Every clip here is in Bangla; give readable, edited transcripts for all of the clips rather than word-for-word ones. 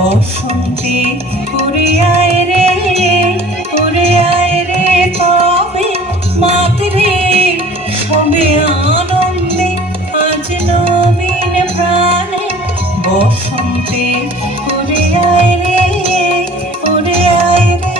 বসন্তে উড়ে আয় রে, উড়ে আয় রে তবে মাতরে সবে আনন্দে আজ নবীন প্রাণে। বসন্তে উড়ে আয় রে, উড়ে আয় রে।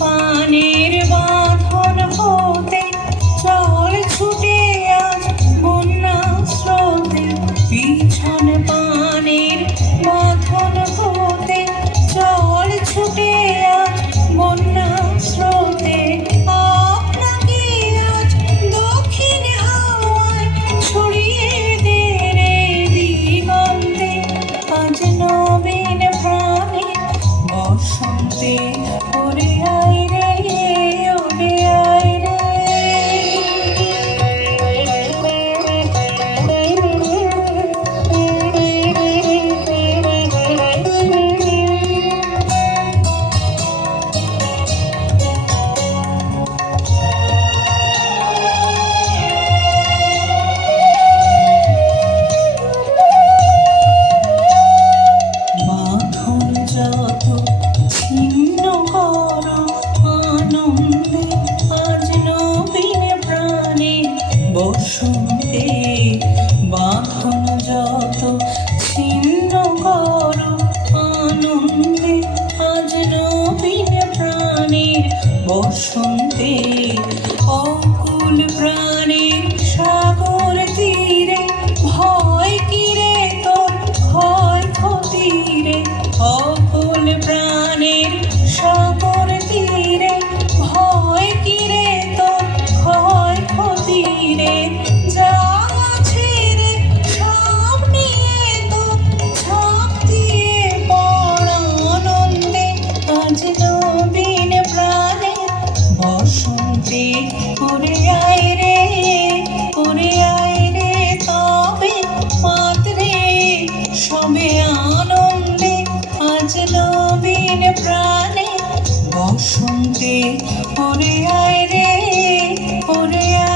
পানের বাঁধন হতে জল ছুটে আজ বন্যা স্রোতে, পিছন পানের বাঁধন হতে জল ছুটে আজ বন্যা স্রোতে। আপনাকে আজ দক্ষিণ হাওয়ায় ছড়িয়ে দে রে দিগন্তে আজ নবীন প্রাণে। বসন্তে উড়ে আয় রে, উড়ে আয় রে। বাঁধন যত ছিন্ন করো আনন্দে আজ নবীন প্রাণে। বসন্তে বাঁধন যত ছিন্ন করো আনন্দে আজ নবীন প্রাণে। বসন্তে অকুল প্রাণের সাগর তীরে ভয় কিরে তোর ক্ষয় ক্ষতিরে। অকুল প্রাণের সাগর তীরে ভয় কিরে তোর ক্ষয় ক্ষতিরে। যা আছে রে সব নিয়ে তোর ঝাঁপ দিয়ে পড় আনন্দে আজ নবীন প্রাণে। বসন্তে উড়ে আয় রে, উড়ে আয় রে তবে মাতরে সবে আনন্দে আজ নবীন প্রাণে। বসন্তে উড়ে আয় রে, উড়ে আয়।